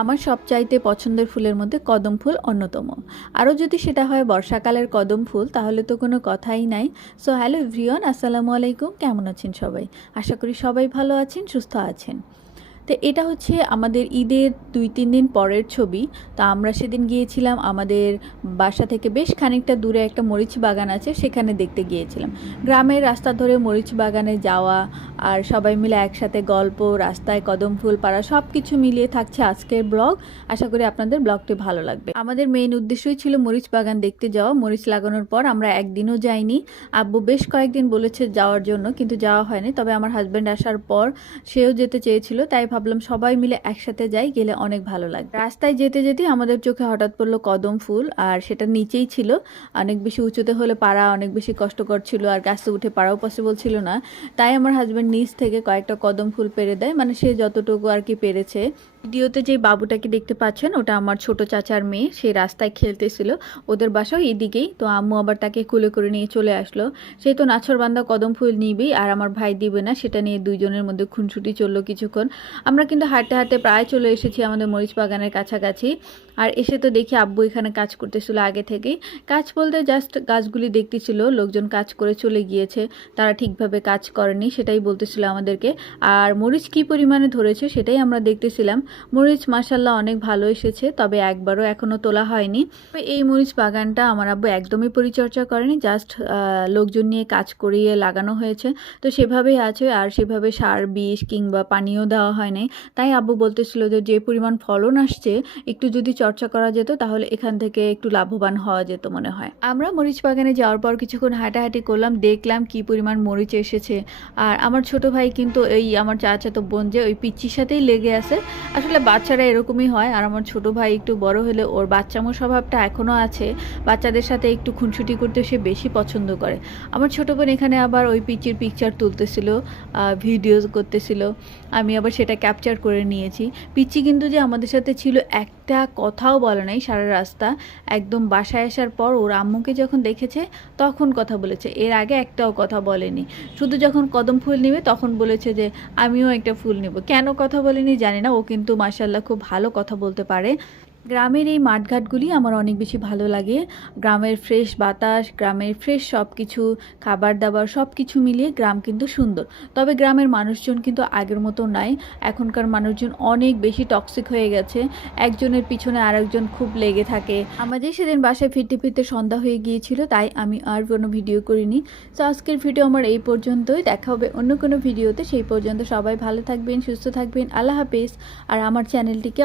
আমার সবচাইতে পছন্দের ফুলের মধ্যে কদম ফুল অন্যতম। আরও যদি সেটা হয় বর্ষাকালের কদম ফুল তাহলে তো কোনো কথাই নাই। সো হ্যালো এভরিওয়ান, আসসালামু আলাইকুম। কেমন আছেন সবাই? আশা করি সবাই ভালো আছেন, সুস্থ আছেন। তো এটা হচ্ছে আমাদের ঈদের 2-3 দিন পরের ছবি। তো আমরা সেদিন গিয়েছিলাম আমাদের বাসা থেকে বেশ খানিকটা দূরে একটা মরিচ বাগান আছে, সেখানে দেখতে গিয়েছিলাম। গ্রামের রাস্তা ধরে মরিচ বাগানে যাওয়া আর সবাই মিলে একসাথে গল্প, রাস্তায় কদম ফুল পাড়া, সব কিছু মিলিয়ে থাকছে আজকের ব্লগ। আশা করি আপনাদের ব্লগটি ভালো লাগবে। আমাদের মেইন উদ্দেশ্যই ছিল মরিচ বাগান দেখতে যাওয়া। মরিচ লাগানোর পর আমরা একদিনও যাইনি। আব্বু বেশ কয়েকদিন বলেছে যাওয়ার জন্য, কিন্তু যাওয়া হয়নি। তবে আমার হাজব্যান্ড আসার পর সেও যেতে চেয়েছিল, তাই ভাবলাম সবাই মিলে একসাথে যাই, গেলে অনেক ভালো লাগবে। রাস্তায় যেতে যেতে আমাদের চোখে হঠাৎ পড়লো কদম ফুল, আর সেটা নিচেই ছিল। অনেক বেশি উঁচুতে হলে পাড়া অনেক বেশি কষ্টকর ছিল, আর গাছে উঠে পাড়াও পসিবল ছিল না। তাই আমার হাজব্যান্ড নিচ থেকে কয়েকটা কদম ফুল পেড়ে দেয়, মানে সে যতটুকু আর কি পেরেছে। ভিডিওতে যে বাবুটাকে দেখতে পাচ্ছেন ওটা আমার ছোট চাচার মেয়ে, সেই রাস্তায় খেলতেছিল। ওদের বাসাও এদিকেই, তো আম্মু আবার তাকে কোলে করে নিয়ে চলে আসলো। সেই তো নাছরবান্ধা কদম ফুল নিবেই, আর আমার ভাই দিবে না, সেটা নিয়ে দুইজনের মধ্যে খুনসুটি চললো কিছুক্ষণ। আমরা কিন্তু হাঁটতে হাঁটতে প্রায় চলে এসেছি আমাদের মরিচ বাগানের কাছাকাছি। আর এসে তো দেখি আব্বু এখানে কাজ করতেছিল আগে থেকেই। কাজ বলতে জাস্ট গাছগুলি দেখতেছিল, লোকজন কাজ করে চলে গিয়েছে, তারা ঠিকভাবে কাজ করেনি সেটাই বলতেছিল আমাদেরকে। আর মরিচ কী পরিমাণে ধরেছে সেটাই আমরা দেখতেছিলাম। মরিচ মাশাল্লাহ অনেক ভালো এসেছে, তবে একবারও এখনও তোলা হয়নি। এই মরিচ বাগানটা আমার আব্বু একদমই পরিচর্যা করেনি, জাস্ট লোকজন নিয়ে কাজ করিয়ে লাগানো হয়েছে। তো সেভাবেই আছে, আর সেভাবে সার বিষ কিংবা পানিও দেওয়া হয় নাই। তাই আব্বু বলতেছিল যে পরিমাণ ফলন আসছে, একটু যদি চর্চা করা যেত তাহলে এখান থেকে একটু লাভবান হওয়া যেত মনে হয়। আমরা মরিচ বাগানে যাওয়ার পর কিছুক্ষণ হাঁটাহাঁটি করলাম, দেখলাম কি পরিমাণ মরিচ এসেছে। আর আমার ছোট ভাই কিন্তু এই আমার চাচাতো বোন যে ওই পিচ্চির সাথেই লেগে আছে। আসলে বাচ্চারা এরকমই হয়, আর আমার ছোট ভাই একটু বড় হলে ওর বাচ্চামো স্বভাবটা এখনও আছে। বাচ্চাদের সাথে একটু খুনসুটি করতে সে বেশি পছন্দ করে। আমার ছোট বোন এখানে আবার ওই পিচ্চির পিকচার তুলতেছিল, ভিডিও করতেছিল। আমি আবার সেটা ক্যাপচার করে নিয়েছি। পিচ্চি কিন্তু যে আমাদের সাথে ছিল, একটা কথাও বলে নাই সারা রাস্তা। একদম বাসায় আসার পর ওর আম্মুকে যখন দেখেছে তখন কথা বলেছে, এর আগে একটাও কথা বলেনি। শুধু যখন কদম ফুল নিবে তখন বলেছে যে আমিও একটা ফুল নিব। কেন কথা বলেনি জানি না, ও কিন্তু মাশাআল্লাহ খুব ভালো কথা বলতে পারে। গ্রামের এই মাঠঘাটগুলি আমার অনেক বেশি ভালো লাগে। গ্রামের ফ্রেশ বাতাস, গ্রামের ফ্রেশ সব কিছু, খাবার দাবার সব কিছু মিলিয়ে গ্রাম কিন্তু সুন্দর। তবে গ্রামের মানুষজন কিন্তু আগের মতো নাই। এখনকার মানুষজন অনেক বেশি টক্সিক হয়ে গেছে, একজনের পিছনে আরেকজন খুব লেগে থাকে। আমাদের সেদিন বাসায় ফিরতে ফিরতে সন্ধ্যা হয়ে গিয়েছিল, তাই আমি আর কোনো ভিডিও করিনি। তো আজকের ভিডিও আমার এই পর্যন্তই, দেখা হবে অন্য কোনো ভিডিওতে। সেই পর্যন্ত সবাই ভালো থাকবেন, সুস্থ থাকবেন, আল্লাহ হাফেজ। আর আমার চ্যানেলটিকে